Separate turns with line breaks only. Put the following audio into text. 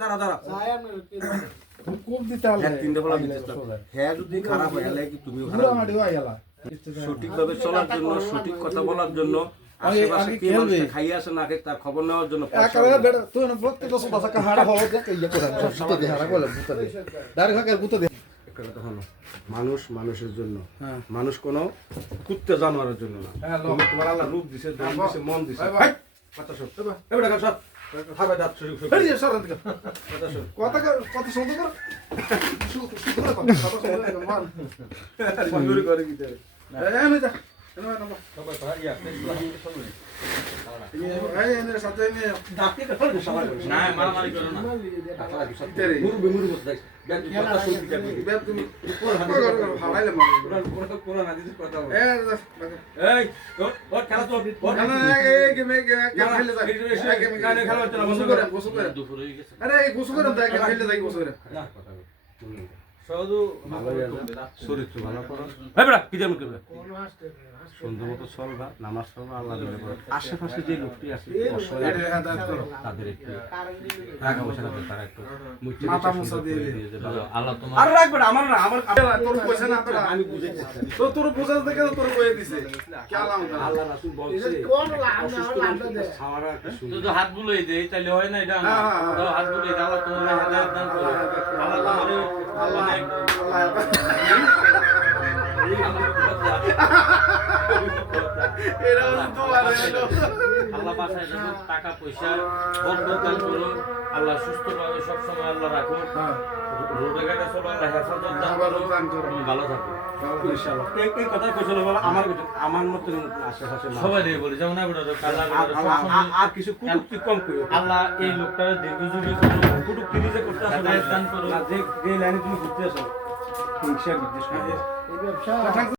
দাঁড়া দাঁড়া।
খুব দিতে হবে
হ্যাঁ তিনটা ফলা দিতে হ্যাঁ যদি খারাপ হয়ে গেলে কি তুমিও খারাপ
হয়ে
সঠিকভাবে চলার জন্য সঠিক কথা বলার জন্য আশেপাশে কে
খেলবে।
খাইয়ে আসে না তার খবর নেওয়ার জন্য
তুই প্রত্যেক বছর বাসা হাড়া হলো ইয়া করে গুতো হাড়া গুতো গুতো
হলো, মানুষ মানুষের জন্য।
হ্যাঁ।
মানুষ কোনো কুত্তে জানোয়ারের জন্য না।
হ্যাঁ,
তোমার আল্লাহ রূপ দিছে
হ্যাঁ,
মন দিছে।
হ্যাঁ!
কথা শোন এবার দেখা সব কথা
কথা মান
ইয়া
দুপুর হয়ে
আরে এই করে গোসল করে
চরিত্র ভালো করো। সুন্দর মতো চলবা নামাজ আল্লাহ আশেপাশে যে লোকটি আছে অসহায়
এটা হেদায়েত করো।
তাদের একটু টাকা পয়সা তারা একটু মুচ্ছে
মাথা
মুচ্ছে
মুছা
সুন্দর
দিয়ে
করে
দিবে।
দিয়ে যাবে।
আল্লাহ তোমার
আর রাখবে আমার না আমার
তোর পয়সা না তোরা
আমি বুঝে
তো তোর তোর কয়ে দিছে।
আল্লাহ রাসূল বলছে
হাত বুলোই দে তাহলে হয় না এটা
হ্যাঁ, হ্যাঁ,
তো হাত বুলোই দে আল্লাহ তোমার হেদায়েত দান করো। আল্লাহ তোমার
like, like
আল্লাহ বাসায় যখন টাকা পয়সা বরকত দান আল্লাহ সুস্থভাবে সবসময় আল্লাহ রাখো রোডে ঘাটে চলো হেফাজত দান করো
দান করো।
তুমি ভালো থাকো
ইনশাআল্লাহ। এই এই কথা কইছিল বাবা আমার আমার মত
সবাই রে বলি যেমন
আর- আর- আর- আর কিছু কুটুক্তি কম করিও।
আল্লাহ এই লোকটার দীর্ঘজীবী
কুটুক্তি নিজে করতে আসো যে লাইনে তুমি ঘুরতে আসো
ব্যবসা